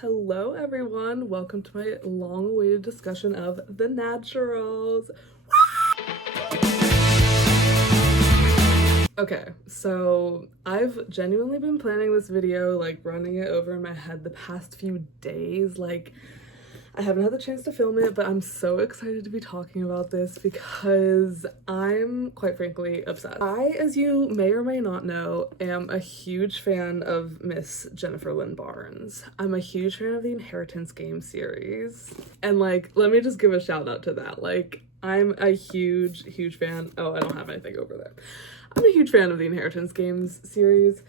Hello everyone, welcome to my long-awaited discussion of The Naturals. Okay, so I've genuinely been planning this video, like running it over in my head the past few days. I haven't had the chance to film it, but I'm so excited to be talking about this because I'm quite frankly obsessed. I, as you may or may not know, am a huge fan of Miss Jennifer Lynn Barnes. I'm a huge fan of the Inheritance Game series. And let me just give a shout out to that. I'm a huge fan. Oh, I don't have anything over there. I'm a huge fan of the Inheritance Games series.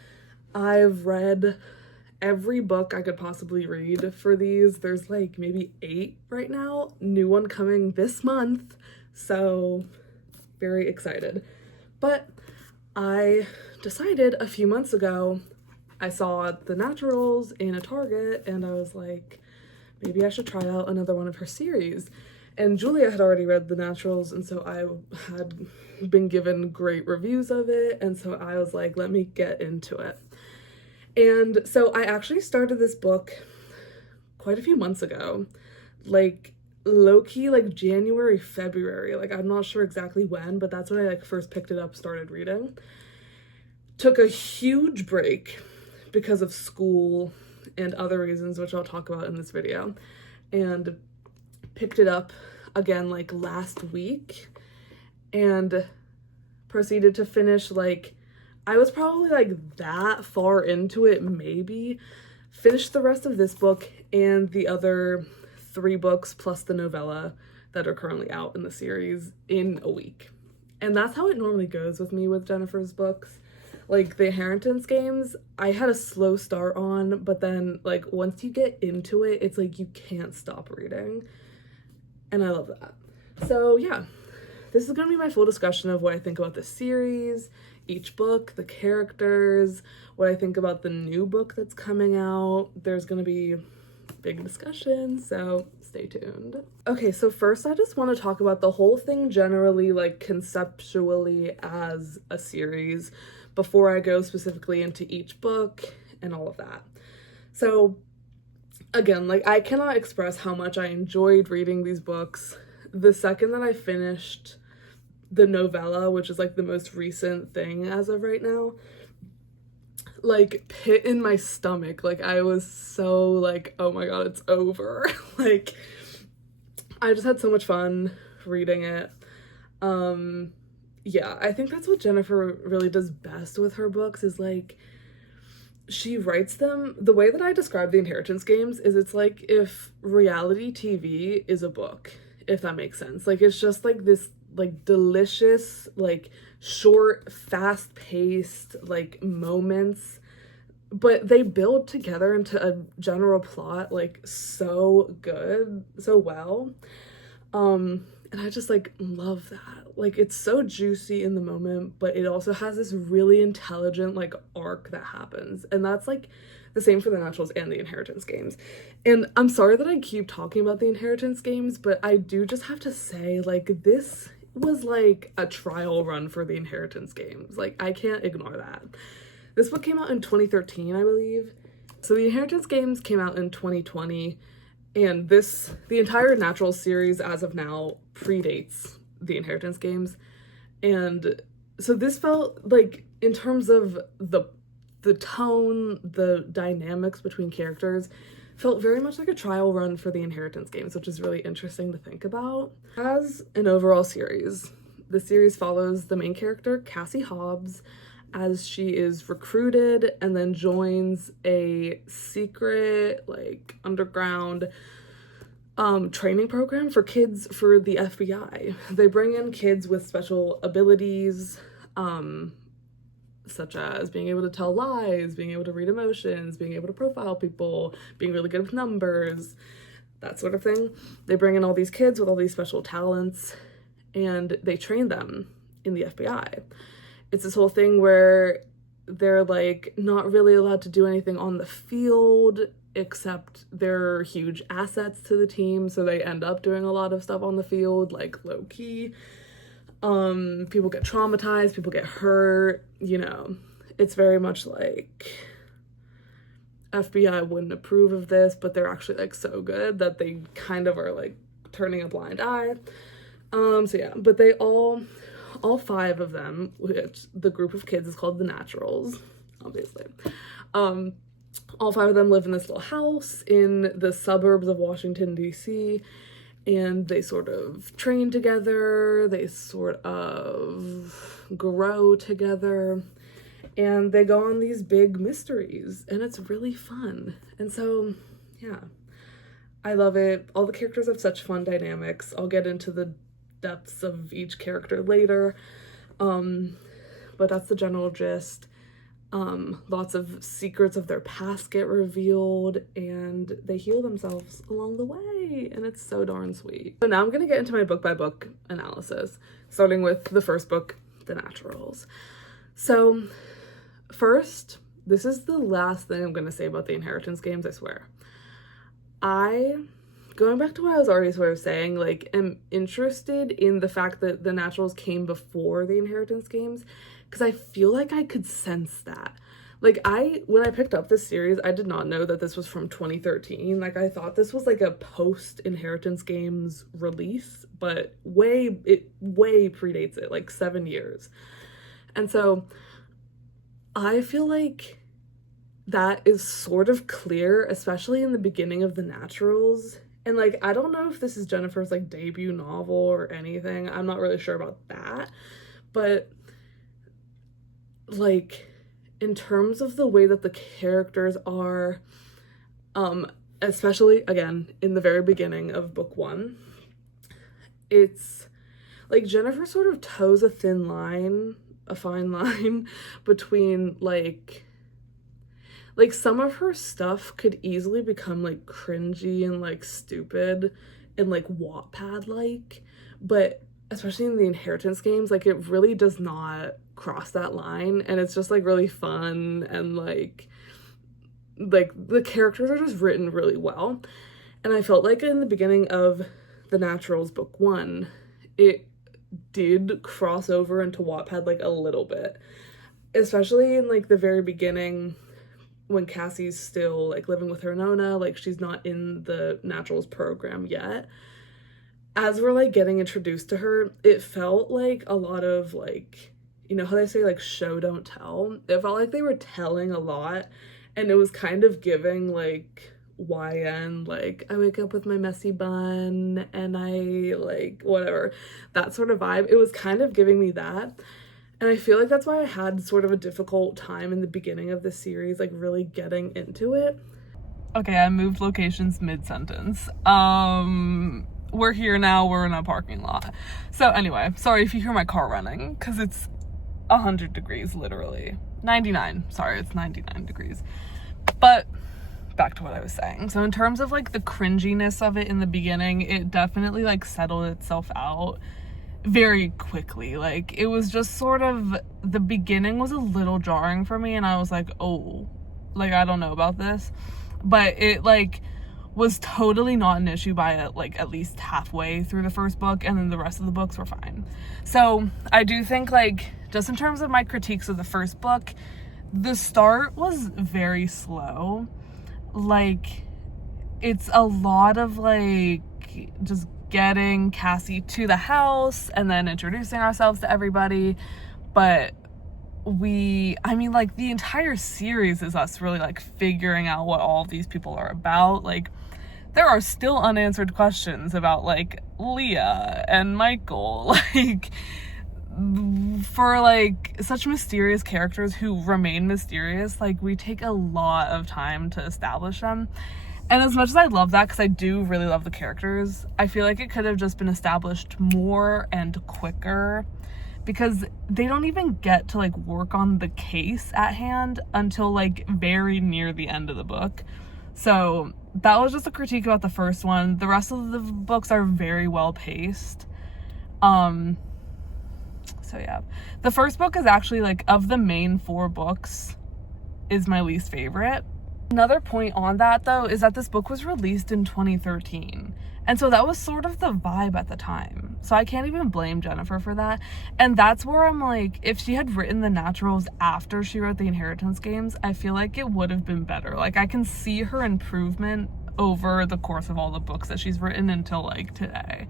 I've read every book I could possibly read for these. There's maybe 8 right now. New one coming this month. So very excited. But I decided a few months ago, I saw The Naturals in a Target and I was like, maybe I should try out another one of her series. And Julia had already read The Naturals, and so I had been given great reviews of it, and so I was like, let me get into it. And so I actually started this book quite a few months ago, low-key, January, February. I'm not sure exactly when, but that's when I first picked it up, started reading. Took a huge break because of school and other reasons, which I'll talk about in this video, and picked it up again last week and proceeded to finish. I was probably that far into it, maybe. Finished the rest of this book and the other 3 books plus the novella that are currently out in the series in a week. And that's how it normally goes with me with Jennifer's books. The Inheritance Games, I had a slow start on, but then once you get into it, it's you can't stop reading. And I love that. So yeah, this is gonna be my full discussion of what I think about the series, each book, the characters, what I think about the new book that's coming out. There's gonna be big discussion, so stay tuned. Okay, so first I just want to talk about the whole thing generally, conceptually as a series, before I go specifically into each book and all of that. So again, I cannot express how much I enjoyed reading these books. The second that I finished the novella, which is the most recent thing as of right now, pit in my stomach. I was so oh my god, it's over. I just had so much fun reading it. Yeah, I think that's what Jennifer really does best with her books, is she writes them. The way that I describe the Inheritance Games is it's if reality TV is a book, if that makes sense. It's just this delicious, short, fast-paced moments, but they build together into a general plot so good, so well. And I just love that. It's so juicy in the moment, but it also has this really intelligent arc that happens, and that's the same for The Naturals and the Inheritance Games. And I'm sorry that I keep talking about the Inheritance Games, but I do just have to say this was a trial run for the Inheritance Games. I can't ignore that. This book came out in 2013, I believe. So the Inheritance Games came out in 2020, and the entire Naturals series as of now predates the Inheritance Games. And so this felt in terms of the tone, the dynamics between characters, felt very much like a trial run for the Inheritance Games, which is really interesting to think about. As an overall series, the series follows the main character, Cassie Hobbes, as she is recruited and then joins a secret, underground training program for kids for the FBI. They bring in kids with special abilities, such as being able to tell lies, being able to read emotions, being able to profile people, being really good with numbers, that sort of thing. They bring in all these kids with all these special talents, and they train them in the FBI. It's this whole thing where they're not really allowed to do anything on the field, except they're huge assets to the team, so they end up doing a lot of stuff on the field, low-key. People get traumatized, people get hurt, it's very much FBI wouldn't approve of this, but they're actually like so good that they kind of are like turning a blind eye. So yeah, but they all 5 of them, which the group of kids is called the Naturals, obviously. All 5 of them live in this little house in the suburbs of Washington, D.C., and they sort of train together, they sort of grow together, and they go on these big mysteries, and it's really fun. And so, yeah, I love it. All the characters have such fun dynamics. I'll get into the depths of each character later, but that's the general gist. Lots of secrets of their past get revealed, and they heal themselves along the way, and it's so darn sweet. So now I'm gonna get into my book by book analysis, starting with the first book, The Naturals. So first, this is the last thing I'm gonna say about the inheritance games, I swear. Going back to what I was already sort of saying, like, am interested in the fact that the Naturals came before the inheritance games, because I feel like I could sense that. Like, when I picked up this series, I did not know that this was from 2013. Like, I thought this was like a post-inheritance games release, but it way predates it, like 7 years. And so I feel like that is sort of clear, especially in the beginning of The Naturals. And like, I don't know if this is Jennifer's like debut novel or anything. I'm not really sure about that. But like, in terms of the way that the characters are, especially again in the very beginning of book 1, it's like Jennifer sort of toes a fine line between like some of her stuff could easily become like cringy and like stupid and like Wattpad like, but especially in the inheritance games, like it really does not cross that line, and it's just like really fun, and like the characters are just written really well. And I felt like in the beginning of The Naturals book 1, it did cross over into Wattpad like a little bit, especially in like the very beginning when Cassie's still like living with her Nona, like she's not in the Naturals program yet. As we're like getting introduced to her, it felt like a lot of like, you know how they say like show don't tell? It felt like they were telling a lot, and it was kind of giving like YN, like I wake up with my messy bun and I like whatever, that sort of vibe. It was kind of giving me that. And I feel like that's why I had sort of a difficult time in the beginning of this series, like really getting into it. Okay, I moved locations mid-sentence. We're here now, we're in a parking lot. So anyway, sorry if you hear my car running, because it's 100 degrees, literally. 99, sorry, it's 99 degrees. But back to what I was saying. So in terms of like the cringiness of it in the beginning, it definitely like settled itself out very quickly. Like it was just sort of, the beginning was a little jarring for me, and I was like, oh, like I don't know about this, but it like was totally not an issue by like at least halfway through the first book, and then the rest of the books were fine. So I do think like, just in terms of my critiques of the first book, the start was very slow. Like it's a lot of like just getting Cassie to the house and then introducing ourselves to everybody, but I mean like the entire series is us really like figuring out what all of these people are about. Like there are still unanswered questions about like Leah and Michael, like for like such mysterious characters who remain mysterious, like we take a lot of time to establish them. And as much as I love that, because I do really love the characters, I feel like it could have just been established more and quicker, because they don't even get to like work on the case at hand until like very near the end of the book. So that was just a critique about the first one. The rest of the books are very well paced. So yeah, the first book is actually like, of the main 4 books, is my least favorite. Another point on that though is that this book was released in 2013. And so that was sort of the vibe at the time. So I can't even blame Jennifer for that. And that's where I'm like, if she had written The Naturals after she wrote The Inheritance Games, I feel like it would have been better. Like, I can see her improvement over the course of all the books that she's written until like today.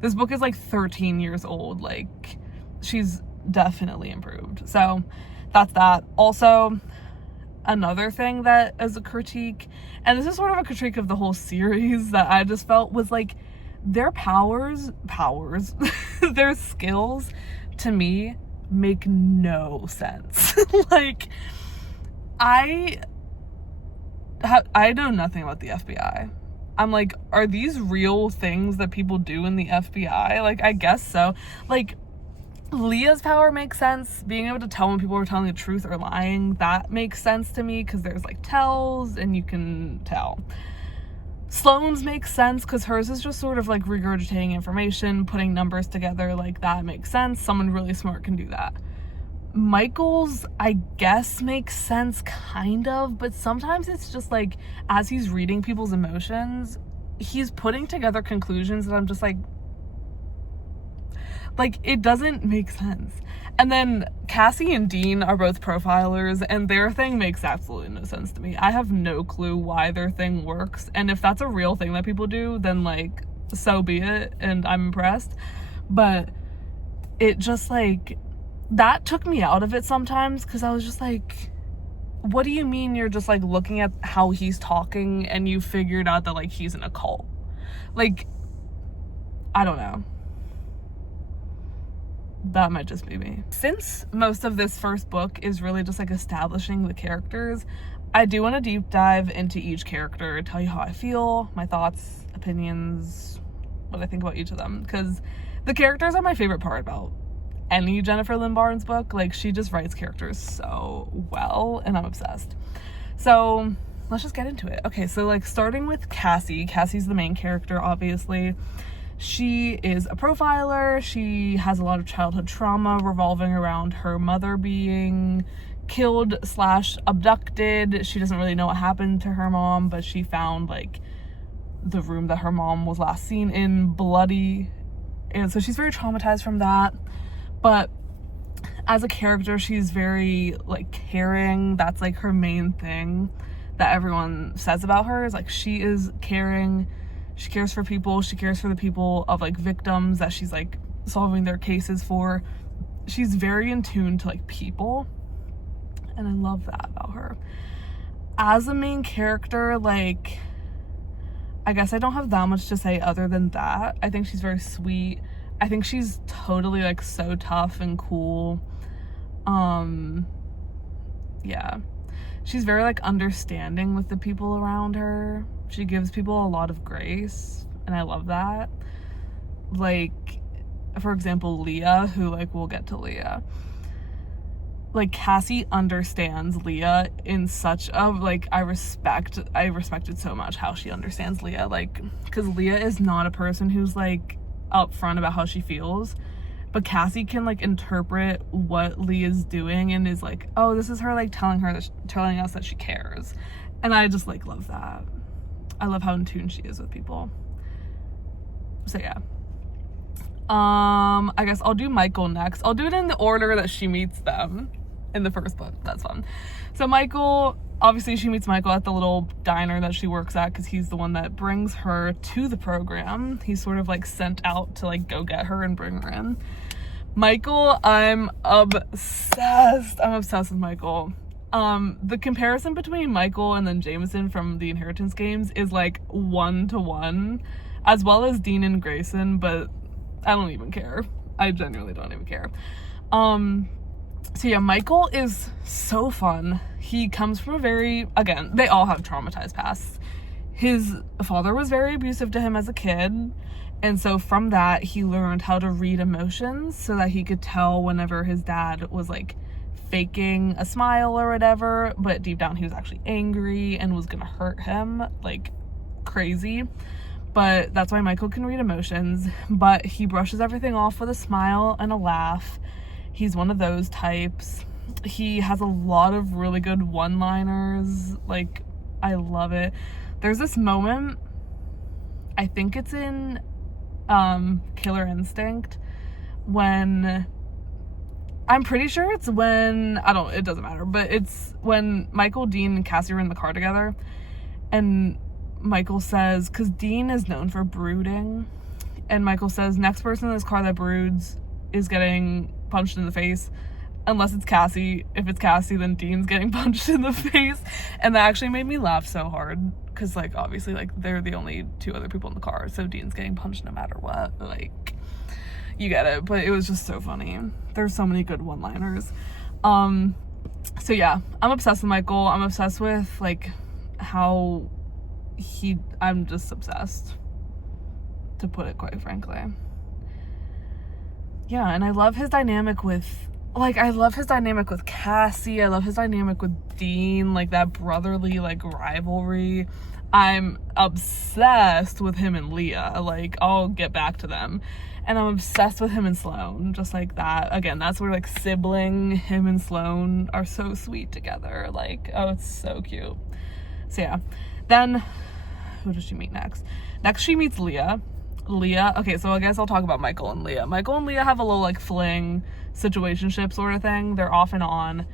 This book is like 13 years old. Like, she's definitely improved. So that's that. Also, another thing that is a critique, and this is sort of a critique of the whole series that I just felt, was like their powers their skills to me make no sense. Like, I know nothing about the FBI. I'm like, are these real things that people do in the FBI? Like, I guess so. Like, Leah's power makes sense. Being able to tell when people are telling the truth or lying, that makes sense to me because there's like tells and you can tell. Sloane's makes sense because hers is just sort of like regurgitating information, putting numbers together. Like, that makes sense. Someone really smart can do that. Michael's, I guess, makes sense kind of, but sometimes it's just like, as he's reading people's emotions, he's putting together conclusions that I'm just like, it doesn't make sense. And then Cassie and Dean are both profilers, and their thing makes absolutely no sense to me. I have no clue why their thing works, and if that's a real thing that people do, then like, so be it, and I'm impressed. But it just like, that took me out of it sometimes, because I was just like, what do you mean you're just like looking at how he's talking and you figured out that like he's in a cult? Like, I don't know. That might just be me. Since most of this first book is really just like establishing the characters, I do want to deep dive into each character, tell you how I feel, my thoughts, opinions, what I think about each of them, because the characters are my favorite part about any Jennifer Lynn Barnes book. Like, she just writes characters so well, and I'm obsessed. So let's just get into it. Okay, so like, starting with Cassie. Cassie's the main character, obviously. She is a profiler. She has a lot of childhood trauma revolving around her mother being killed / abducted. She doesn't really know what happened to her mom, but she found like the room that her mom was last seen in bloody, and so she's very traumatized from that. But as a character, she's very like caring. That's like her main thing that everyone says about her, is like, she is caring. She cares for people. She cares for the people of like victims that she's like solving their cases for. She's very in tune to like people, and I love that about her. As a main character, like, I guess I don't have that much to say other than that. I think she's very sweet. I think she's totally like so tough and cool. Yeah. She's very like understanding with the people around her. She gives people a lot of grace, and I love that. Like, for example, Leah, who like, we'll get to Leah. Like, Cassie understands Leah in such a, like, I respected so much how she understands Leah, like, because Leah is not a person who's like upfront about how she feels, but Cassie can like interpret what Leah's doing and is like, oh, this is her like telling us that she cares. And I just like love that. I love how in tune she is with people. So yeah. I guess I'll do Michael next. I'll do it in the order that she meets them in the first book. That's fun. So Michael, obviously she meets Michael at the little diner that she works at, because he's the one that brings her to the program. He's sort of like sent out to like go get her and bring her in. Michael, I'm obsessed. I'm obsessed with Michael. The comparison between Michael and then Jameson from the Inheritance Games is like 1-to-1, as well as Dean and Grayson, but I don't even care. I genuinely don't even care. So yeah, Michael is so fun. He comes from a very, again, they all have traumatized pasts. His father was very abusive to him as a kid, and so from that, he learned how to read emotions so that he could tell whenever his dad was like faking a smile or whatever, but deep down he was actually angry and was gonna hurt him like crazy. But that's why Michael can read emotions, but he brushes everything off with a smile and a laugh. He's one of those types. He has a lot of really good one-liners. Like, I love it. There's this moment, I think it's in Killer Instinct, when, I'm pretty sure it's when, it doesn't matter, but it's when Michael, Dean, and Cassie are in the car together, and Michael says, because Dean is known for brooding, and Michael says, next person in this car that broods is getting punched in the face, unless it's Cassie. If it's Cassie, then Dean's getting punched in the face. And that actually made me laugh so hard, because, like, obviously, like, they're the only two other people in the car, so Dean's getting punched no matter what. Like, you get it. But it was just so funny. There's so many good one-liners. So yeah, I'm obsessed with Michael. I'm obsessed with, like, how I'm just obsessed, to put it quite frankly. Yeah, and I love his dynamic with, I love his dynamic with Cassie. I love his dynamic with Dean, like, that brotherly, like, rivalry. I'm obsessed with him and Leah. Like, I'll get back to them. And I'm obsessed with him and Sloane, just like that. Again, that's where, like, sibling, him and Sloane are so sweet together. Like, oh, it's so cute. So yeah, then who does she meet next? Next she meets Leah. Okay, so I guess I'll talk about Michael and Leah. Michael and Leah have a little, like, fling situationship sort of thing. They're off and on,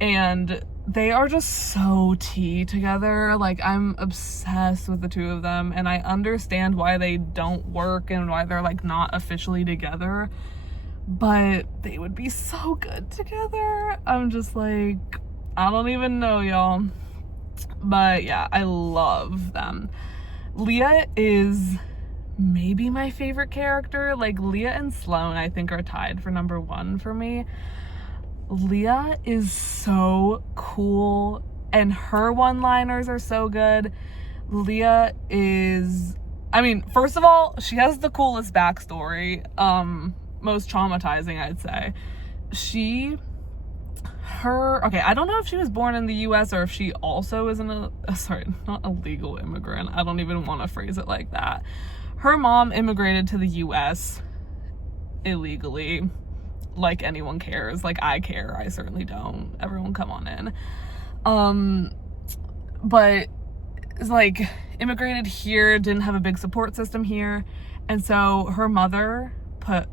and they are just so tea together. Like, I'm obsessed with the two of them, and I understand why they don't work and why they're, like, not officially together, but they would be so good together. I'm just like, I don't even know, y'all. But yeah, I love them. Leah is maybe my favorite character. Like, Leah and Sloane, I think, are tied for number one for me. Leah is so cool, and her one-liners are so good. Leah is, I mean, first of all, she has the coolest backstory, most traumatizing, I'd say. Okay, I don't know if she was born in the US or if she also is not a legal immigrant. I don't even want to phrase it like that. Her mom immigrated to the US illegally. Like, anyone cares. Like, I care. I certainly don't. Everyone come on in. But it's like, immigrated here, didn't have a big support system here. And so her mother put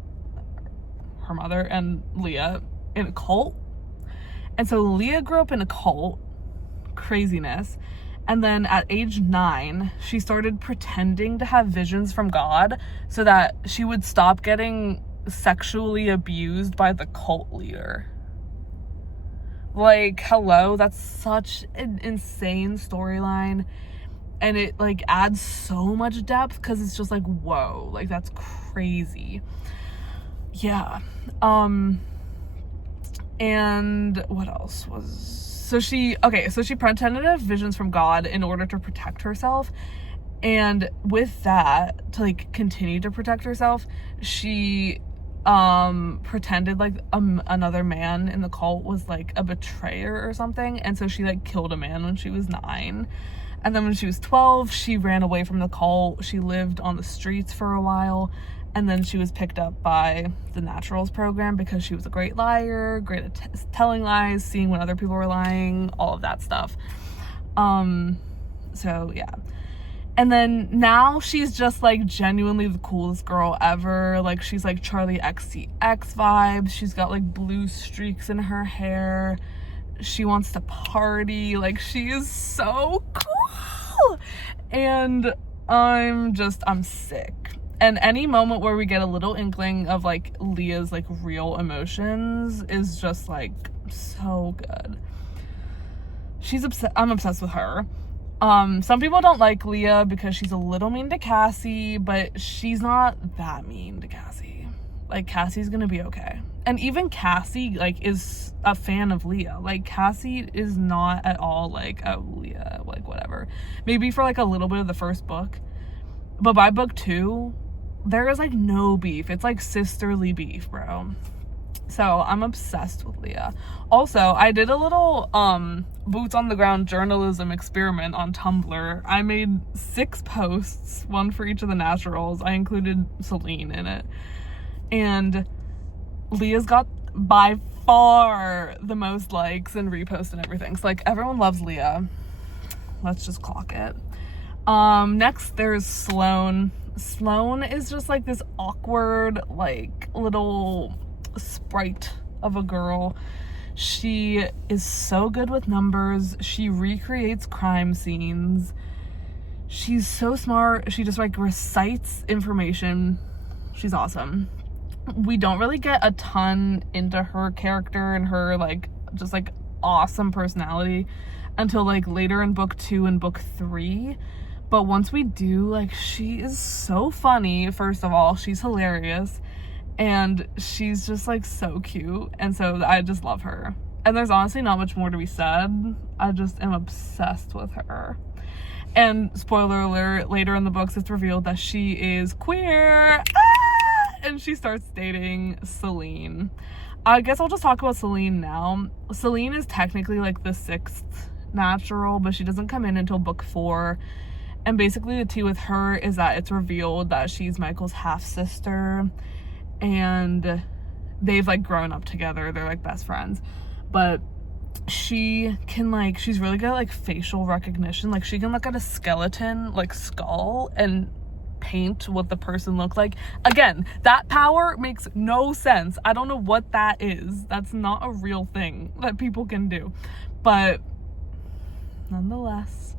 her mother and Leah in a cult. And so Leah grew up in a cult, craziness, and then at age 9, she started pretending to have visions from God so that she would stop getting sexually abused by the cult leader. Like, hello, that's such an insane storyline, and it, like, adds so much depth, because it's just like, whoa, like, that's crazy. Yeah. And what else so she pretended to have visions from God in order to protect herself. And with that, to, like, continue to protect herself, she pretended like another man in the cult was, like, a betrayer or something. And so she, like, killed a man when she was 9. And then when she was 12, she ran away from the cult. She lived on the streets for a while. And then she was picked up by the Naturals program because she was a great liar, great at telling lies, seeing when other people were lying, all of that stuff. So yeah. And then now she's just, like, genuinely the coolest girl ever. Like, she's like Charlie XCX vibes. She's got, like, blue streaks in her hair. She wants to party. Like, she is so cool. And I'm sick. And any moment where we get a little inkling of, like, Leah's, like, real emotions is just, like, so good. I'm obsessed with her. Some people don't like Leah because she's a little mean to Cassie, but she's not that mean to Cassie. Like, Cassie's gonna be okay. And even Cassie, like, is a fan of Leah. Like, Cassie is not at all like, oh, Leah, like, whatever. Maybe for, like, a little bit of the first book. But by book 2, there is, like, no beef. It's, like, sisterly beef, bro. So I'm obsessed with Leah. Also, I did a little boots on the ground journalism experiment on Tumblr. I made 6 posts, one for each of the Naturals. I included Celine in it. And Leah's got by far the most likes and reposts and everything. So, like, everyone loves Leah. let's just clock it. Next there's Sloane. Sloane is just like this awkward, like, little sprite of a girl. She is so good with numbers. She recreates crime scenes. She's so smart. She just like recites information. She's awesome. We don't really get a ton into her character and her like just like awesome personality until like later in book 2 and book 3. But once we do, like, she is so funny. First of all, she's hilarious, and she's just like so cute, and so I just love her. And there's honestly not much more to be said. I just am obsessed with her. And spoiler alert, later in the books it's revealed that she is queer. And she starts dating Celine. I guess I'll just talk about Celine now. Celine is technically like the 6th natural, but she doesn't come in until book 4. And basically the tea with her is that it's revealed that she's Michael's half-sister, and they've like grown up together. They're like best friends. But she can like, she's really good at like facial recognition. Like she can look at a skeleton, like skull, and paint what the person looked like. Again, that power makes no sense. I don't know what that is. That's not a real thing that people can do. But nonetheless,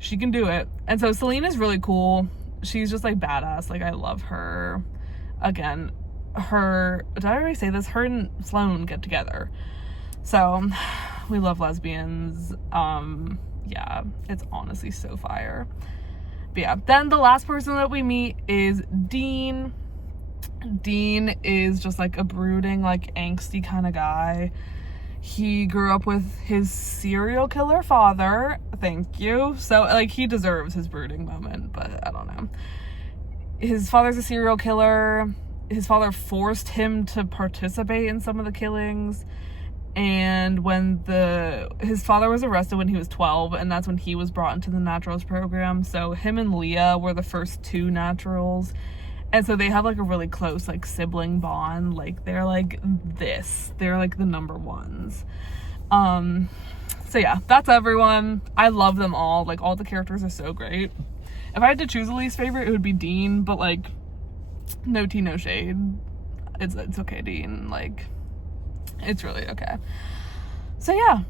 she can do it. And so Celine is really cool. She's just like badass. Like I love her. Again, did I already say this? Her and Sloane get together. So we love lesbians. Yeah, it's honestly so fire. But yeah, then the last person that we meet is Dean. Dean is just like a brooding, like angsty kind of guy. He grew up with his serial killer father. Thank you. So like he deserves his brooding moment, but I don't know. His father's a serial killer. His father forced him to participate in some of the killings. And when his father was arrested when he was 12, and that's when he was brought into the Naturals program. So him and Leah were the first 2 Naturals. And so they have like a really close like sibling bond. Like they're like this. They're like the number ones. So yeah, that's everyone. I love them all. Like all the characters are so great. If I had to choose a least favorite, it would be Dean, but like no tea, no shade. It's okay, Dean. Like it's really okay. So yeah,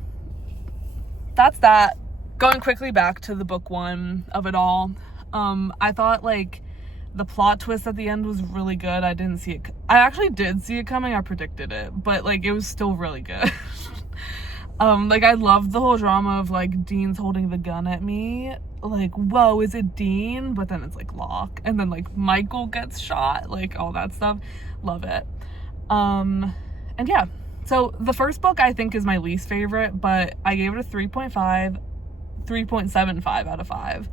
that's that. Going quickly back to the book 1 of it all. I thought like the plot twist at the end was really good. I didn't see it. I actually did see it coming. I predicted it, but like it was still really good. Like I loved the whole drama of like Dean's holding the gun at me. Like, whoa, is it Dean? But then it's like Locke, and then like Michael gets shot. Like all that stuff. Love it. And yeah. So the first book I think is my least favorite, but I gave it a 3.75 out of 5.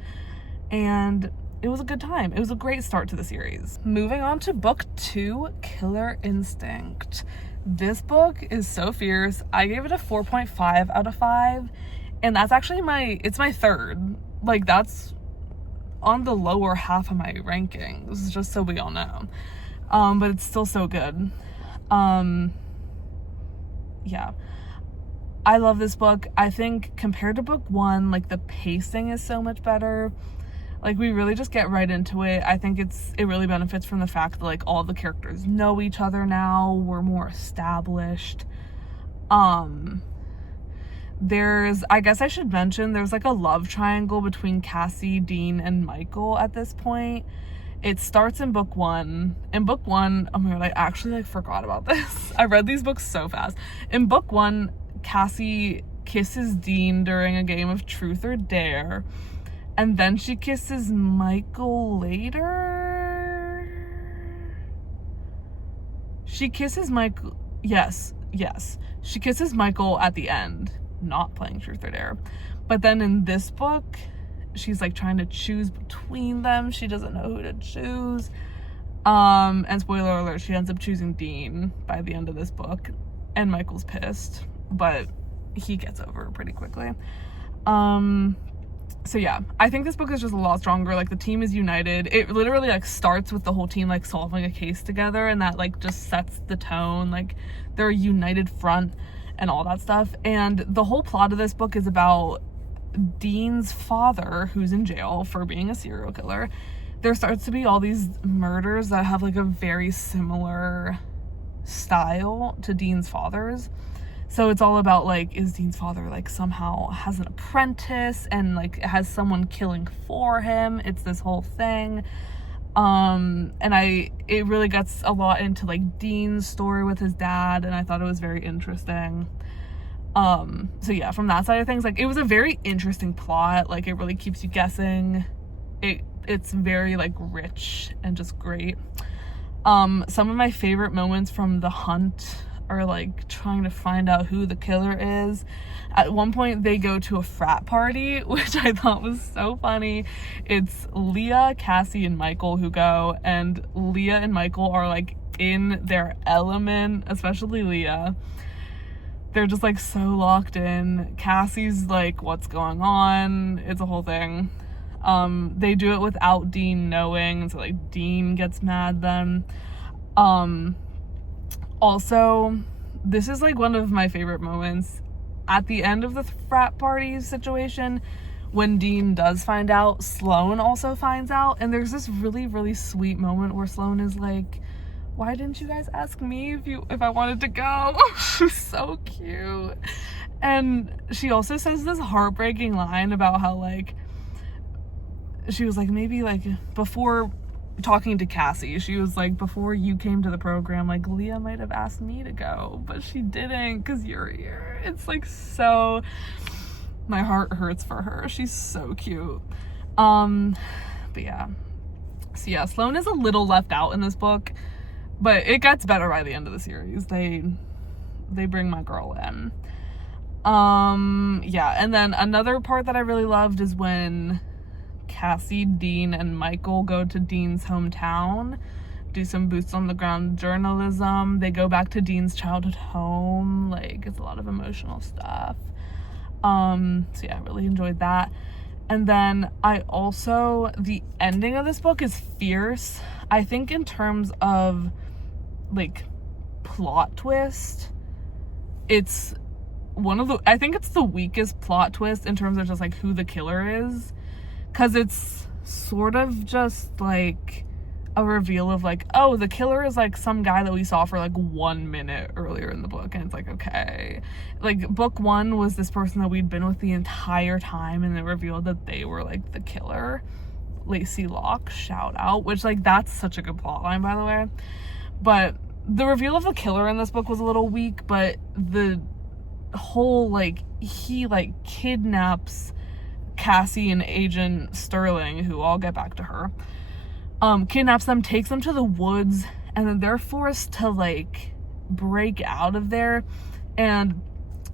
And it was a good time. It was a great start to the series. Moving on to book 2, Killer Instinct. This book is so fierce. I gave it a 4.5 out of 5. And that's actually it's my 3rd. Like that's on the lower half of my rankings, just so we all know. But it's still so good. Yeah. I love this book. I think compared to book 1, like the pacing is so much better. Like we really just get right into it. I think it really benefits from the fact that like all the characters know each other now. We're more established. I guess I should mention there's like a love triangle between Cassie, Dean, and Michael at this point. It starts in book 1. In book 1, oh my god, I actually like forgot about this. I read these books so fast. In book 1, Cassie kisses Dean during a game of Truth or Dare, and then she kisses Michael later. She kisses Michael. Yes. She kisses Michael at the end, not playing Truth or Dare. But then in this book, she's like trying to choose between them. She doesn't know who to choose. And spoiler alert, she ends up choosing Dean by the end of this book. And Michael's pissed, but he gets over it pretty quickly. So yeah, I think this book is just a lot stronger. Like the team is united. It literally like starts with the whole team like solving a case together, and that like just sets the tone. Like they're a united front and all that stuff. And the whole plot of this book is about Dean's father, who's in jail for being a serial killer, there starts to be all these murders that have like a very similar style to Dean's father's. So it's all about like, is Dean's father like somehow has an apprentice and like has someone killing for him? It's this whole thing. And it really gets a lot into like Dean's story with his dad, and I thought it was very interesting. So yeah, from that side of things, like, it was a very interesting plot. Like, it really keeps you guessing. It's very like rich and just great. Some of my favorite moments from the hunt are like trying to find out who the killer is. At one point they go to a frat party, which I thought was so funny. It's Leah, Cassie, and Michael who go, and Leah and Michael are like in their element, especially Leah. They're just like so locked in. Cassie's like, what's going on? It's a whole thing. They do it without Dean knowing, so like Dean gets mad then. Also, this is like one of my favorite moments at the end of the frat party situation. When Dean does find out, Sloane also finds out, and there's this really, really sweet moment where Sloane is like, why didn't you guys ask me if I wanted to go? She's so cute. And she also says this heartbreaking line about how like, she was like, maybe like before talking to Cassie, she was like, before you came to the program, like Leah might have asked me to go, but she didn't because you're here. It's like, so my heart hurts for her. She's so cute. But yeah, so yeah, Sloane is a little left out in this book, but it gets better by the end of the series. They bring my girl in. Yeah, and then another part that I really loved is when Cassie, Dean, and Michael go to Dean's hometown, do some boots on the ground journalism. They go back to Dean's childhood home. Like, it's a lot of emotional stuff. So yeah, I really enjoyed that. And then the ending of this book is fierce. I think in terms of like plot twist, I think it's the weakest plot twist in terms of just like who the killer is. Because it's sort of just like a reveal of like, oh, the killer is like some guy that we saw for like 1 minute earlier in the book. And it's like, okay. Like, book one was this person that we'd been with the entire time, and it revealed that they were like the killer. Lacey Locke, shout out. Which, like, that's such a good plot line, by the way. But the reveal of the killer in this book was a little weak, but the whole, like, he like kidnaps Cassie and Agent Sterling, who I'll get back to her, kidnaps them, takes them to the woods, and then they're forced to like break out of there. And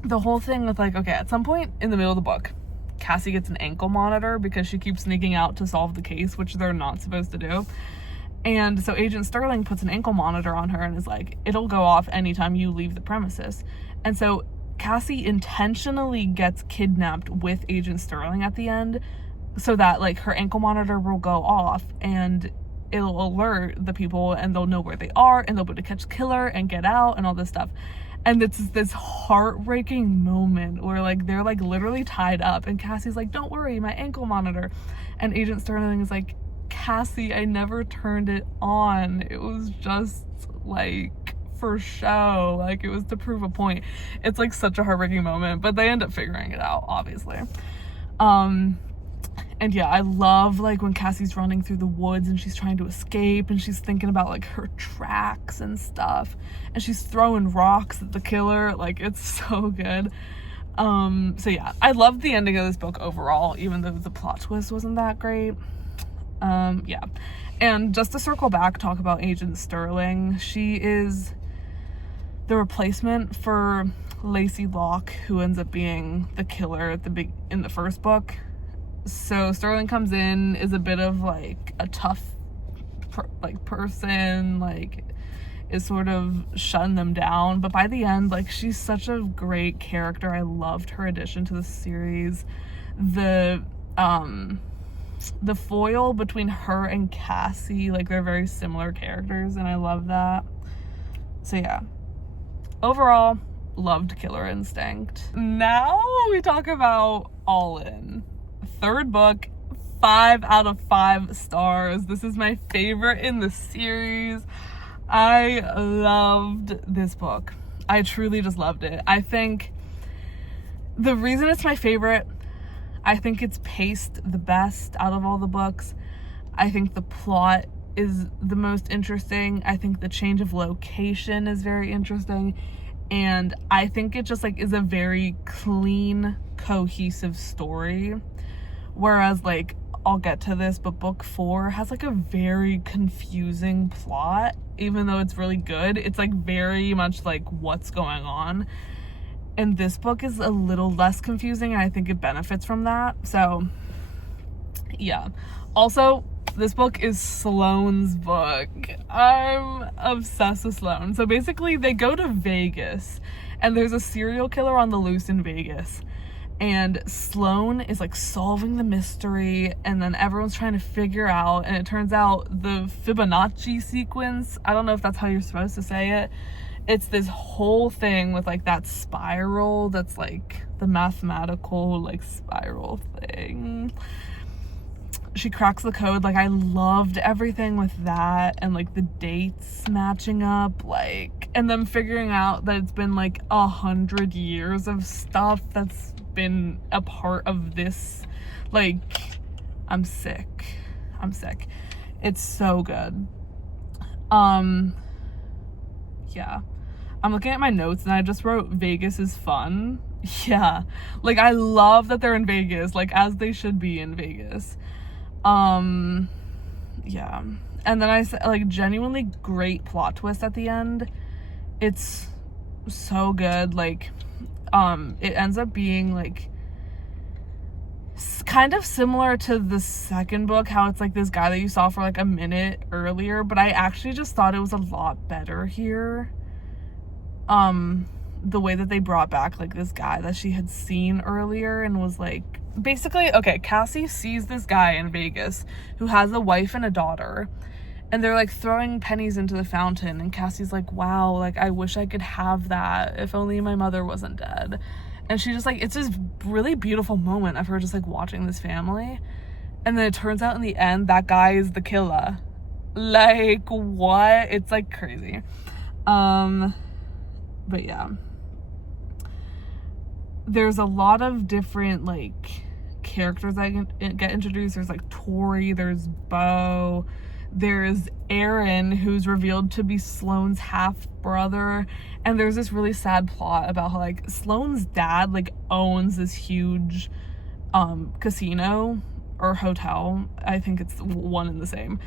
the whole thing with like, okay, at some point in the middle of the book, Cassie gets an ankle monitor because she keeps sneaking out to solve the case, which they're not supposed to do. And so Agent Sterling puts an ankle monitor on her and is like, it'll go off anytime you leave the premises. And so Cassie intentionally gets kidnapped with Agent Sterling at the end so that like her ankle monitor will go off and it'll alert the people and they'll know where they are and they'll be able to catch the killer and get out and all this stuff. And it's this heartbreaking moment where like they're like literally tied up and Cassie's like, don't worry, my ankle monitor. And Agent Sterling is like, Cassie, I never turned it on. It was just like for show, like it was to prove a point. It's like such a heartbreaking moment, but they end up figuring it out, obviously. And yeah, I love like when Cassie's running through the woods and she's trying to escape and she's thinking about like her tracks and stuff and she's throwing rocks at the killer. Like, it's so good. So yeah, I loved the ending of this book overall, even though the plot twist wasn't that great. Yeah, and just to circle back, talk about Agent Sterling. She is the replacement for Lacey Locke, who ends up being the killer at in the first book. So Sterling comes in, is a bit of like a tough person, like is sort of shutting them down, but by the end, like, she's such a great character. I loved her addition to the series. The foil between her and Cassie, like, they're very similar characters, and I love that. So yeah, overall, loved Killer Instinct. Now we talk about All In. Third book, 5 out of 5 stars. This is my favorite in the series. I loved this book. I truly just loved it. I think the reason it's my favorite, I think it's paced the best out of all the books. I think the plot is the most interesting. I think the change of location is very interesting. And I think it just like is a very clean, cohesive story. Whereas like, I'll get to this, but book 4 has like a very confusing plot. Even though it's really good, it's like very much like what's going on. And this book is a little less confusing, and I think it benefits from that. So yeah. Also, this book is Sloane's book. I'm obsessed with Sloane. So basically they go to Vegas and there's a serial killer on the loose in Vegas. And Sloane is like solving the mystery, and then everyone's trying to figure out, and it turns out the Fibonacci sequence, I don't know if that's how you're supposed to say it, it's this whole thing with like that spiral that's like the mathematical like spiral thing. She cracks the code. Like, I loved everything with that, and like the dates matching up, like, and them figuring out that it's been like 100 years of stuff that's been a part of this. Like, I'm sick. It's so good. Yeah, I'm looking at my notes and I just wrote Vegas is fun. Yeah, like I love that they're in Vegas, like as they should be in Vegas. Yeah, and then I said like genuinely great plot twist at the end. It's so good. Like it ends up being like kind of similar to the second book, how it's like this guy that you saw for like a minute earlier, but I actually just thought it was a lot better here. The way that they brought back like this guy that she had seen earlier, and was like, basically, okay, Cassie sees this guy in Vegas who has a wife and a daughter, and they're like throwing pennies into the fountain, and Cassie's like, wow, like I wish I could have that if only my mother wasn't dead. And she just like, it's this really beautiful moment of her just like watching this family, and then it turns out in the end that guy is the killer. Like, what? It's like crazy. But yeah, there's a lot of different like characters that get introduced. There's like Tori, there's Bo, there's Aaron, who's revealed to be Sloane's half brother, and there's this really sad plot about how like Sloane's dad like owns this huge casino or hotel, I think it's one and the same,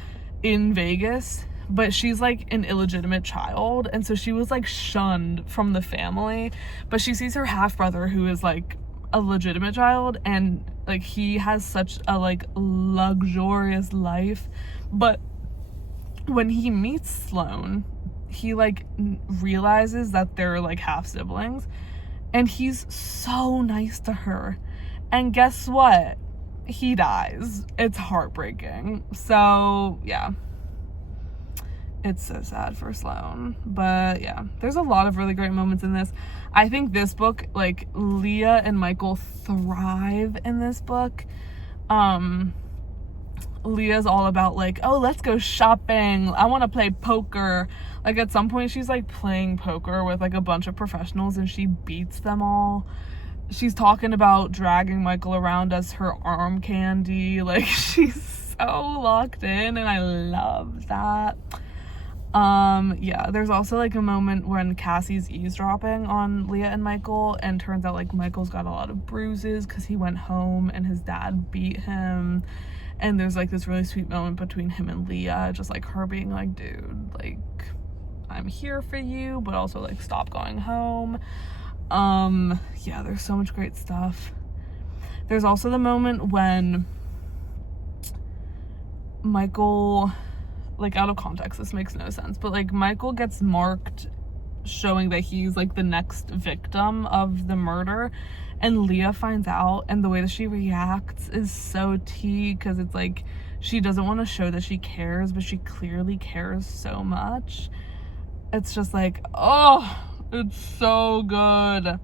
in Vegas, but she's like an illegitimate child, and so she was like shunned from the family. But she sees her half brother, who is like a legitimate child, and like he has such a like luxurious life. But when he meets Sloane, he like realizes that they're like half siblings, and he's so nice to her, and guess what, he dies. It's heartbreaking. So yeah, it's so sad for Sloane. But yeah, there's a lot of really great moments in this. I think this book, like Leah and Michael thrive in this book. Leah's all about like, oh, let's go shopping, I want to play poker. Like at some point she's like playing poker with like a bunch of professionals, and she beats them all. She's talking about dragging Michael around as her arm candy. Like, she's so locked in, and I love that. Yeah, there's also like a moment when Cassie's eavesdropping on Leah and Michael, and turns out like Michael's got a lot of bruises because he went home and his dad beat him. And there's like this really sweet moment between him and Leah, just like her being like, dude, like I'm here for you, but also like stop going home. Yeah, there's so much great stuff. There's also the moment when Michael, like out of context, this makes no sense, but like Michael gets marked showing that he's like the next victim of the murder, and Leah finds out, and the way that she reacts is so tea, because it's like she doesn't want to show that she cares, but she clearly cares so much. It's just like, oh, It's so good.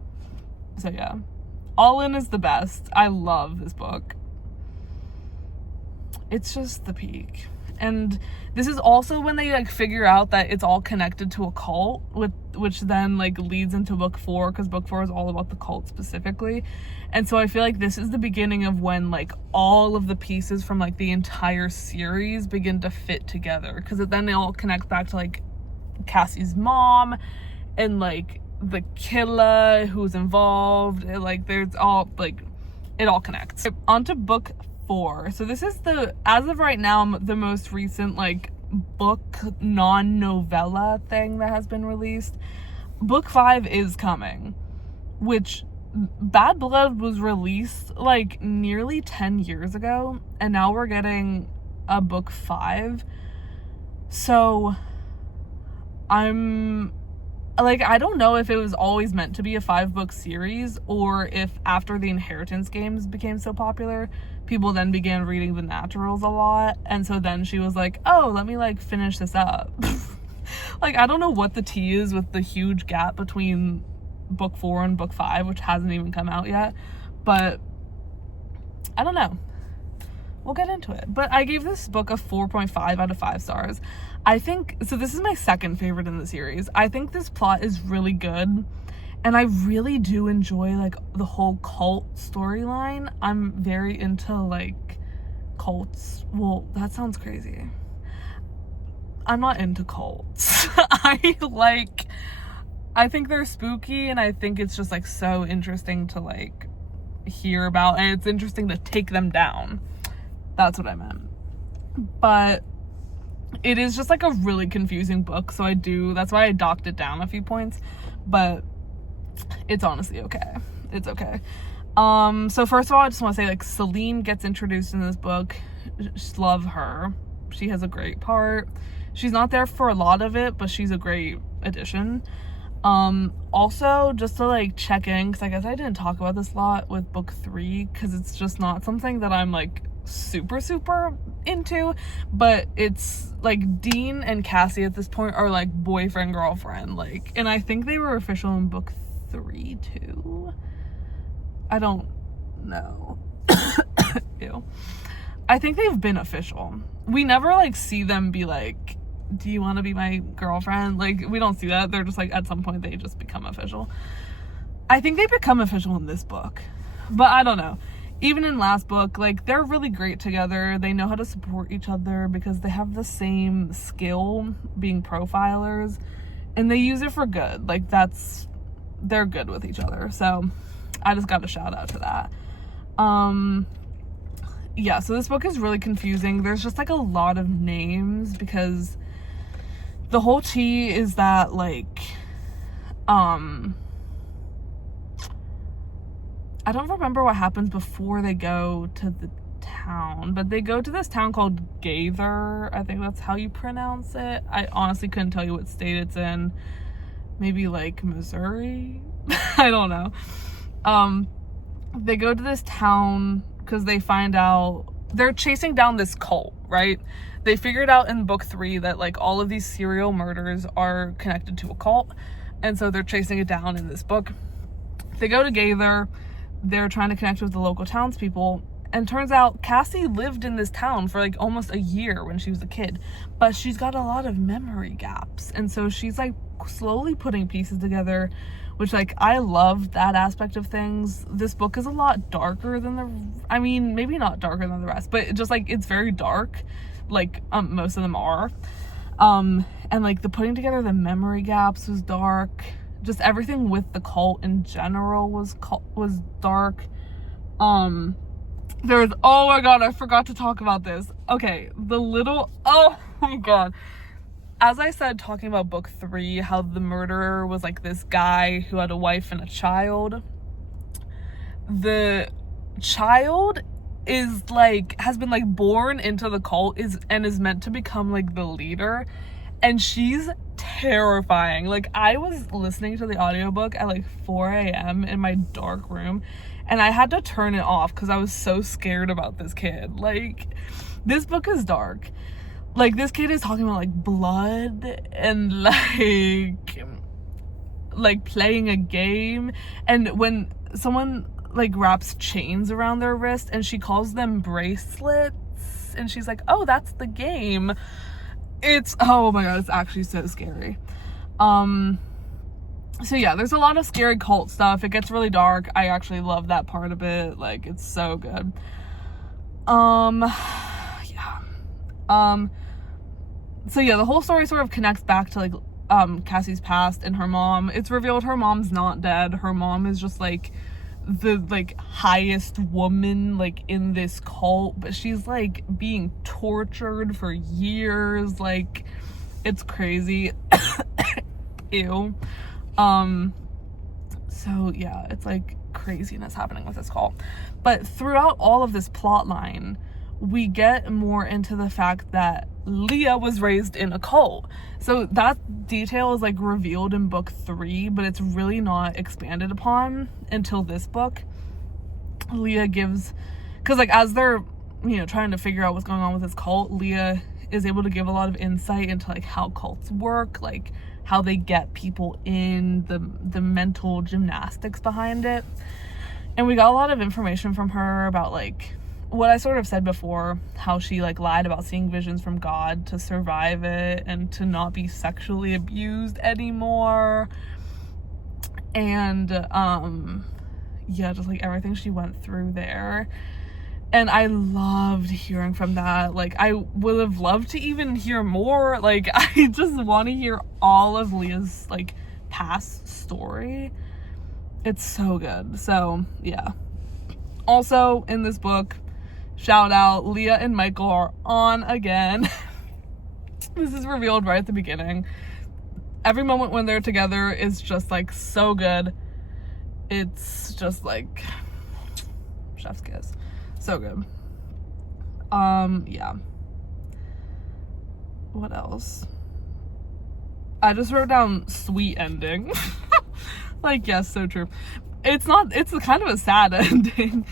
So yeah, All In is the best. I love this book. It's just the peak. And this is also when they like figure out that it's all connected to a cult, which then like leads into book 4, because book 4 is all about the cult specifically. And so I feel like this is the beginning of when like all of the pieces from like the entire series begin to fit together, because then they all connect back to like Cassie's mom and like the killer who's involved. Like there's all like it all connects. On to book 4. So this is the, as of right now, the most recent like book non-novella thing that has been released. Book 5 is coming, which Bad Blood was released like nearly 10 years ago, and now we're getting a book 5. So I'm like, I don't know if it was always meant to be a 5-book series, or if after the Inheritance games became so popular, people then began reading the Naturals a lot, and so then she was like, oh, let me like finish this up. Like, I don't know what the tea is with the huge gap between book 4 and book 5, which hasn't even come out yet, but I don't know. We'll get into it. But I gave this book a 4.5 out of 5 stars. I think, so this is my second favorite in the series. I think this plot is really good, and I really do enjoy like the whole cult storyline. I'm very into like cults. Well, that sounds crazy. I'm not into cults. I think they're spooky, and I think it's just like so interesting to like hear about, and it's interesting to take them down. That's what I meant. But it is just like a really confusing book, so that's why I docked it down a few points, but it's honestly okay. It's okay. So first of all, I just want to say like Celine gets introduced in this book. Just love her. She has a great part. She's not there for a lot of it, but she's a great addition. Also, just to like check in, because I guess I didn't talk about this a lot with book 3, because it's just not something that I'm like super into, but it's like Dean and Cassie at this point are like boyfriend girlfriend, like, and I think they were official in book 3 too. I don't know. Ew. I think they've been official. We never like see them be like, do you want to be my girlfriend? Like, we don't see that. They're just like, at some point they just become official. I think they become official in this book, but I don't know. Even in last book, like, they're really great together. They know how to support each other because they have the same skill, being profilers, and they use it for good. Like, they're good with each other. So I just got a shout out to that. Yeah, so this book is really confusing. There's just like a lot of names, because the whole tea is that like, I don't remember what happens before they go to the town, but they go to this town called Gaither. I think that's how you pronounce it. I honestly couldn't tell you what state it's in. Maybe like Missouri? I don't know. They go to this town because they find out they're chasing down this cult, right? They figured out in book 3 that like all of these serial murders are connected to a cult, and so they're chasing it down in this book. They go to Gaither. They're trying to connect with the local townspeople, and turns out Cassie lived in this town for like almost a year when she was a kid, but she's got a lot of memory gaps, and so she's like slowly putting pieces together, which like I love that aspect of things. This book is a lot darker than maybe not darker than the rest, but just like it's very dark, like most of them are, and like the putting together the memory gaps was dark. Just everything with the cult in general was dark. There's, oh my god, I forgot to talk about this. Okay, oh my god. As I said, talking about book 3, how the murderer was like this guy who had a wife and a child. The child is like, has been like born into the cult and is meant to become like the leader. And she's terrifying. Like, I was listening to the audiobook at like 4 a.m. in my dark room, and I had to turn it off because I was so scared about this kid. Like, this book is dark. Like, this kid is talking about like blood and like like playing a game, and when someone like wraps chains around their wrist and she calls them bracelets, and she's like, oh, that's the game. It's, oh my god, it's actually so scary. So yeah, there's a lot of scary cult stuff. It gets really dark. I actually love that part of it. Like, it's so good. So yeah, the whole story sort of connects back to like Cassie's past and her mom. It's revealed her mom's not dead. Her mom is just like the like highest woman like in this cult, but she's like being tortured for years. Like, it's crazy. Ew. So yeah, it's like craziness happening with this cult. But throughout all of this plot line, we get more into the fact that Leah was raised in a cult. So that detail is like revealed in book 3, but it's really not expanded upon until this book. Leah gives, because like as they're, you know, trying to figure out what's going on with this cult, Leah is able to give a lot of insight into like how cults work, like how they get people in, the mental gymnastics behind it. And we got a lot of information from her about like what I sort of said before, how she like lied about seeing visions from God to survive it and to not be sexually abused anymore. And yeah, just like everything she went through there. And I loved hearing from that. Like, I would have loved to even hear more. Like, I just want to hear all of Leah's like past story. It's so good. So yeah. Also in this book, shout out, Leah and Michael are on again. This is revealed right at the beginning. Every moment when they're together is just like so good. It's just like chef's kiss. So good. Yeah. What else? I just wrote down sweet ending. Like, yes, so true. It's kind of a sad ending.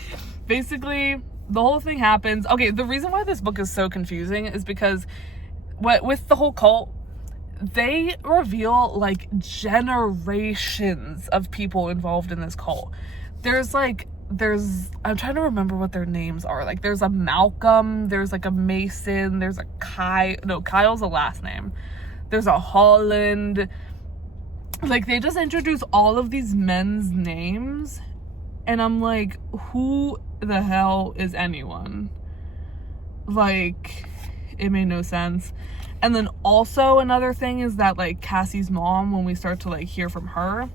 Basically, the whole thing happens. Okay, the reason why this book is so confusing is because with the whole cult, they reveal like generations of people involved in this cult. I'm trying to remember what their names are. Like, there's a Malcolm, there's like a Mason, there's a Kyle's a last name. There's a Holland. Like, they just introduce all of these men's names, and I'm like, who the hell is anyone? Like, it made no sense. And then also another thing is that like Cassie's mom, when we start to like hear from her,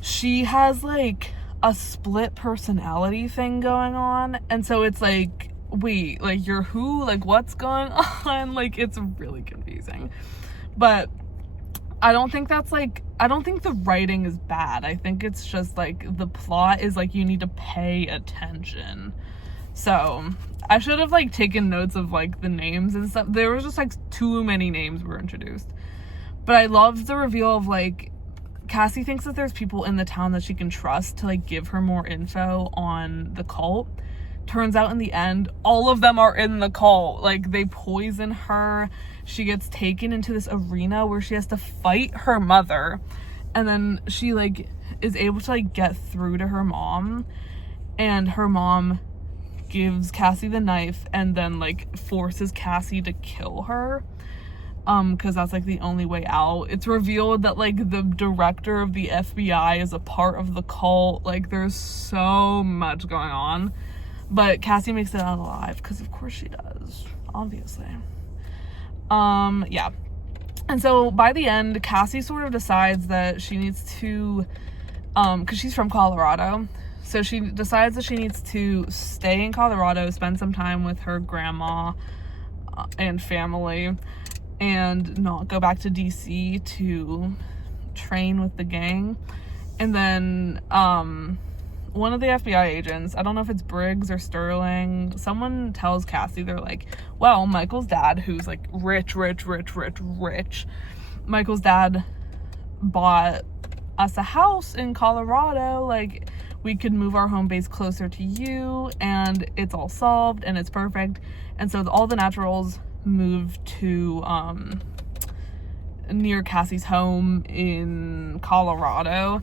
she has like a split personality thing going on. And so it's like, wait, like, you're who? Like, what's going on? Like, it's really confusing. But I don't think the writing is bad. I think it's just like the plot is like, you need to pay attention. So I should have like taken notes of like the names and stuff. There was just like too many names were introduced. But I love the reveal of like, Cassie thinks that there's people in the town that she can trust to like give her more info on the cult. Turns out in the end, all of them are in the cult. Like, they poison her. She gets taken into this arena where she has to fight her mother. And then she like is able to like get through to her mom. And her mom gives Cassie the knife and then like forces Cassie to kill her. Because that's like the only way out. It's revealed that like the director of the FBI is a part of the cult. Like, there's so much going on, but Cassie makes it out alive because of course she does, obviously. Yeah. And so by the end, Cassie sort of decides that she needs to, because she's from Colorado, so she decides that she needs to stay in Colorado, spend some time with her grandma and family, and not go back to DC to train with the gang. And then one of the FBI agents, I don't know if it's Briggs or Sterling, someone tells Cassie, they're like, well, Michael's dad, who's like rich, Michael's dad bought us a house in Colorado, like, we could move our home base closer to you, and it's all solved and it's perfect. And so all the naturals moved to near Cassie's home in Colorado.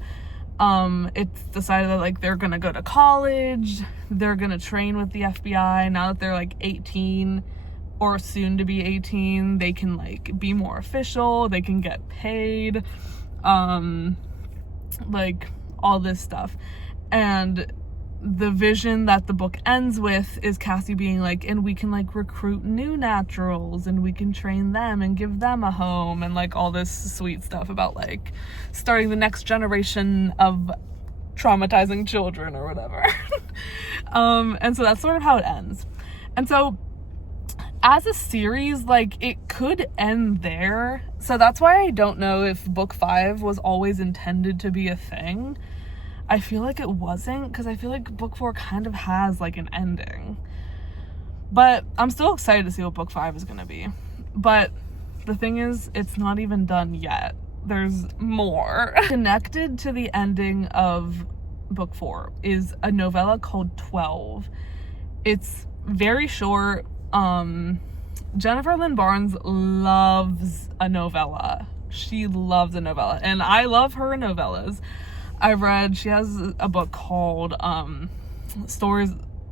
It's decided that like they're gonna go to college, they're gonna train with the FBI. Now that they're like 18 or soon to be 18, they can like be more official, they can get paid, like all this stuff. And the vision that the book ends with is Cassie being like, and we can like recruit new naturals and we can train them and give them a home, and like all this sweet stuff about like starting the next generation of traumatizing children or whatever. And so that's sort of how it ends. And so as a series, like it could end there. So that's why I don't know if book 5 was always intended to be a thing. I feel like it wasn't, because I feel like book 4 kind of has like an ending. But I'm still excited to see what book 5 is going to be. But the thing is, it's not even done yet. There's more. Connected to the ending of book 4 is a novella called 12. It's very short. Jennifer Lynn Barnes loves a novella. She loves a novella, and I love her novellas. She has a book called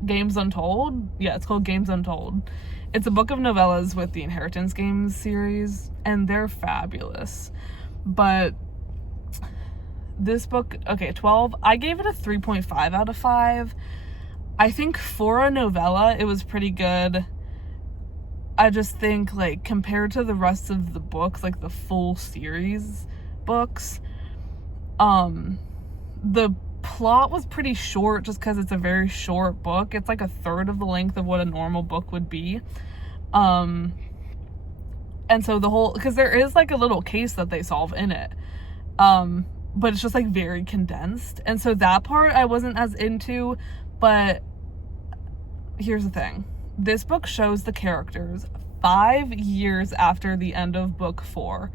Games Untold. Yeah, it's called Games Untold. It's a book of novellas with the Inheritance Games series, and they're fabulous. But this book, okay, 12, I gave it a 3.5 out of 5. I think for a novella, it was pretty good. I just think, like, compared to the rest of the books, like the full series books, the plot was pretty short just because it's a very short book. It's like a third of the length of what a normal book would be. And so because there is like a little case that they solve in it. But it's just like very condensed. And so that part I wasn't as into, but here's the thing. This book shows the characters 5 years after the end of book 4.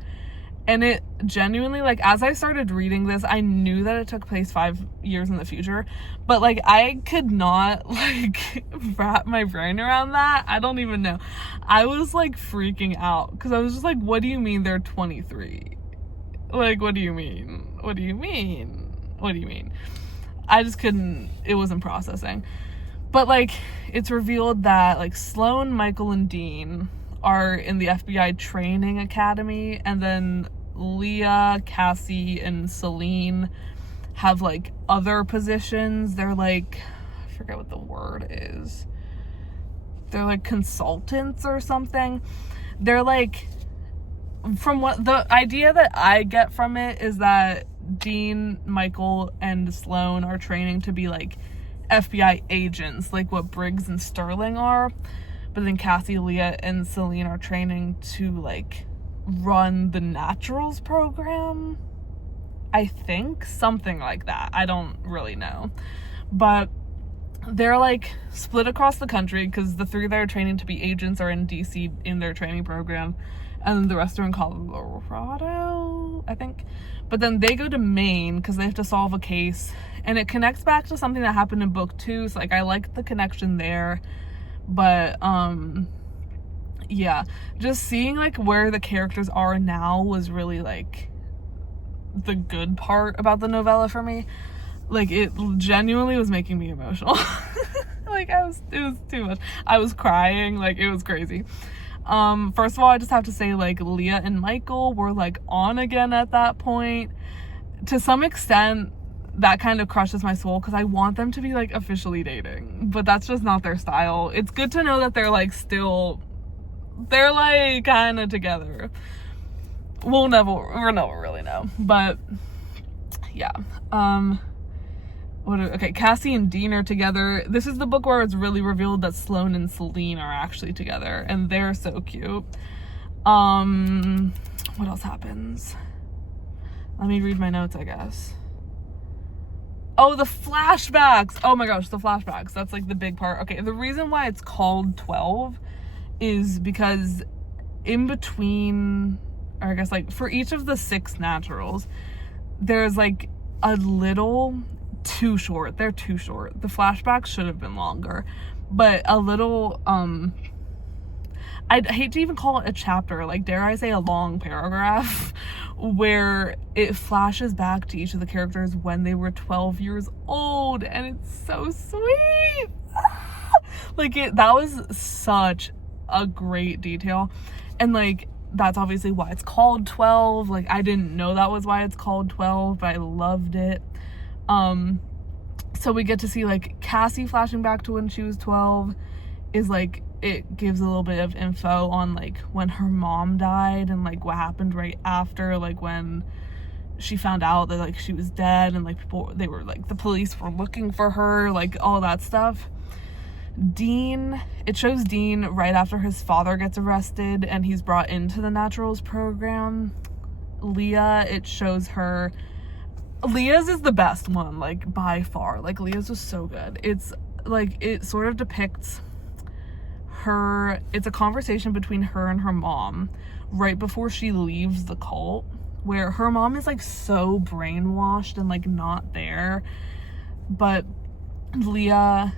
And it genuinely, like, as I started reading this, I knew that it took place 5 years in the future, but like I could not like wrap my brain around that. I don't even know. I was like freaking out because I was just like, what do you mean they're 23? Like, what do you mean? What do you mean? What do you mean? I just couldn't, it wasn't processing. But like, it's revealed that like Sloane, Michael, and Dean are in the FBI training academy, and then Leah, Cassie, and Celine have like other positions. They're like, I forget what the word is. They're like consultants or something. They're like, from what the idea that I get from it is that Dean, Michael, and Sloane are training to be like FBI agents, like what Briggs and Sterling are. But then Cassie, Leah, and Celine are training to like run the Naturals program. I think something like that. I don't really know. But they're like split across the country because the 3 that are training to be agents are in DC in their training program, and the rest are in Colorado, I think. But then they go to Maine because they have to solve a case, and it connects back to something that happened in book 2. So like I like the connection there. But yeah, just seeing like where the characters are now was really like the good part about the novella for me. Like, it genuinely was making me emotional. Like, it was too much. I was crying, like, it was crazy. First of all, I just have to say, like, Leah and Michael were like on again at that point. To some extent, that kind of crushes my soul because I want them to be like officially dating, but that's just not their style. It's good to know that they're like they're like kind of together. We'll never really know, but yeah. Okay, Cassie and Dean are together. This is the book where it's really revealed that Sloane and Celine are actually together, and they're so cute. What else happens? Let me read my notes, I guess. Oh, the flashbacks. Oh my gosh, the flashbacks. That's like the big part. Okay, the reason why it's called 12 is because in between, or I guess like for each of the 6 naturals, there's like a little too short. They're too short. The flashbacks should have been longer, but a little, I'd hate to even call it a chapter, like dare I say a long paragraph, where it flashes back to each of the characters when they were 12 years old, and it's so sweet. Like that was such a great detail, and like that's obviously why it's called 12. Like I didn't know that was why it's called 12, but I loved it. So we get to see like Cassie flashing back to when she was 12, is like, it gives a little bit of info on like when her mom died and like what happened right after, like when she found out that like she was dead, and like they were like, the police were looking for her, like all that stuff. Dean, it shows Dean right after his father gets arrested and he's brought into the naturals program. Leah, it shows her, Leah's is the best one, like by far. Like Leah's was so good. It's like, it sort of depicts her, it's a conversation between her and her mom right before she leaves the cult, where her mom is like so brainwashed and like not there, but Leah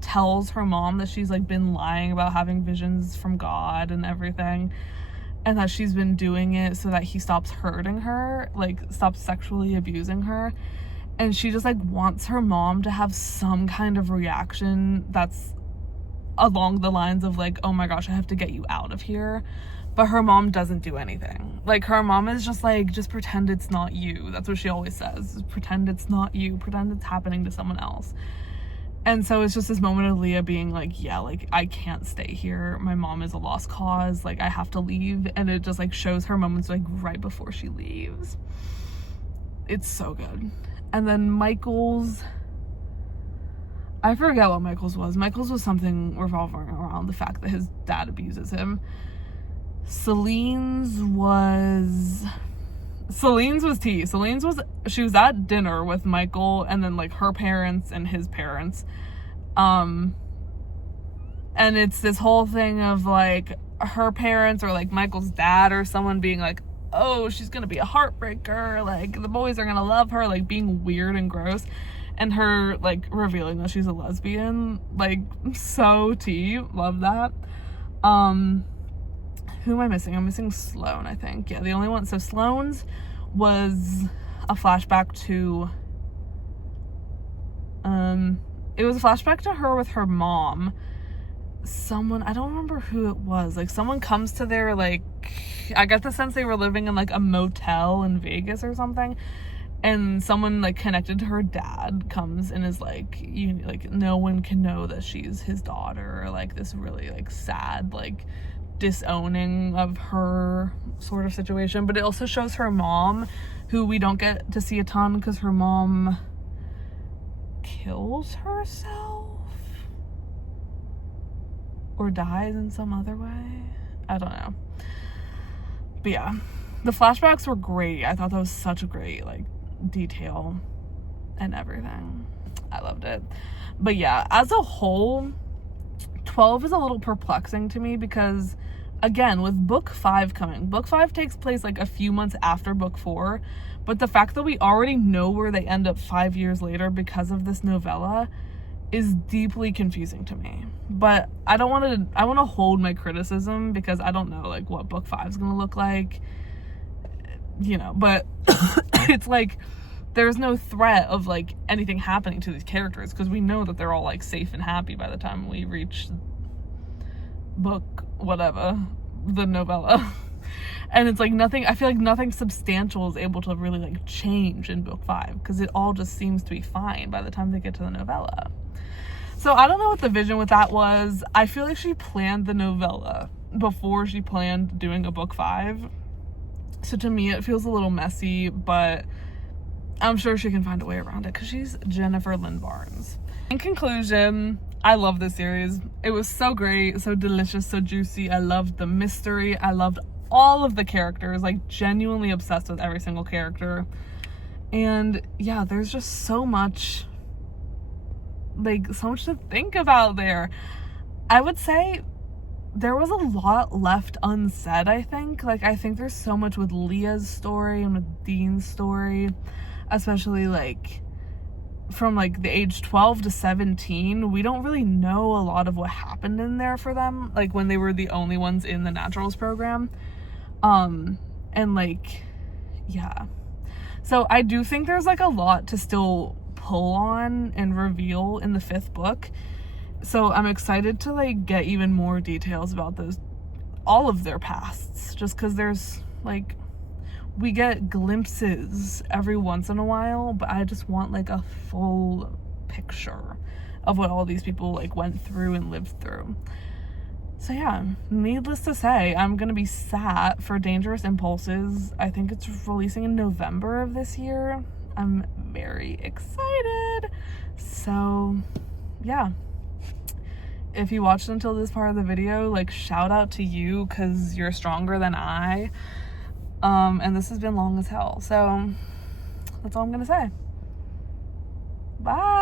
tells her mom that she's like been lying about having visions from God and everything, and that she's been doing it so that he stops hurting her, like stops sexually abusing her. And she just like wants her mom to have some kind of reaction that's along the lines of like, oh my gosh, I have to get you out of here. But her mom doesn't do anything. Like her mom is just like, just pretend it's not you. That's what she always says, pretend it's not you, pretend it's happening to someone else. And so it's just this moment of Leah being like, yeah, like I can't stay here, my mom is a lost cause, like I have to leave. And it just like shows her moments like right before she leaves. It's so good. And then Michael's, I forget what Michael's was. Michael's was something revolving around the fact that his dad abuses him. Celine's was tea. Celine's was, she was at dinner with Michael and then like her parents and his parents. And it's this whole thing of like her parents or like Michael's dad or someone being like, oh, she's gonna be a heartbreaker, like the boys are gonna love her, like being weird and gross. And her like revealing that she's a lesbian, like so tea, love that. Who am I missing? I'm missing Sloane, I think. Yeah, the only one. So Sloane's was a flashback to, it was a flashback to her with her mom. Someone, I don't remember who it was, like someone comes to their, like, I get the sense they were living in like a motel in Vegas or something. And someone like connected to her dad comes and is like, you like, no one can know that she's his daughter, or like this really like sad like disowning of her sort of situation. But it also shows her mom, who we don't get to see a ton because her mom kills herself or dies in some other way, I don't know. But yeah, the flashbacks were great. I thought that was such a great like detail and everything. I loved it. But yeah, as a whole, 12 is a little perplexing to me because, again, with book 5 coming, book 5 takes place like a few months after book 4, but the fact that we already know where they end up 5 years later because of this novella is deeply confusing to me. But I want to hold my criticism because I don't know like what book 5 is going to look like, you know, but it's like there's no threat of like anything happening to these characters because we know that they're all like safe and happy by the time we reach book whatever, the novella. And it's like nothing, I feel like nothing substantial is able to really like change in book 5 because it all just seems to be fine by the time they get to the novella. So I don't know what the vision with that was. I feel like she planned the novella before she planned doing a book 5. So to me, it feels a little messy, but I'm sure she can find a way around it because she's Jennifer Lynn Barnes. In conclusion, I love this series. It was so great, so delicious, so juicy. I loved the mystery. I loved all of the characters, like genuinely obsessed with every single character. And yeah, there's just so much, like so much to think about there. I would say there was a lot left unsaid, I think. Like, I think there's so much with Leah's story and with Dean's story, especially, like, from like the age 12 to 17, we don't really know a lot of what happened in there for them, like when they were the only ones in the naturals program. And like, yeah. So I do think there's like a lot to still pull on and reveal in the 5th book. So I'm excited to like get even more details about all of their pasts, just because there's like, we get glimpses every once in a while, but I just want like a full picture of what all these people like went through and lived through. So yeah, needless to say, I'm gonna be sat for Dangerous Impulses. I think it's releasing in November of this year. I'm very excited. So yeah, if you watched until this part of the video, like, shout out to you, because you're stronger than I. And this has been long as hell. So that's all I'm gonna say. Bye.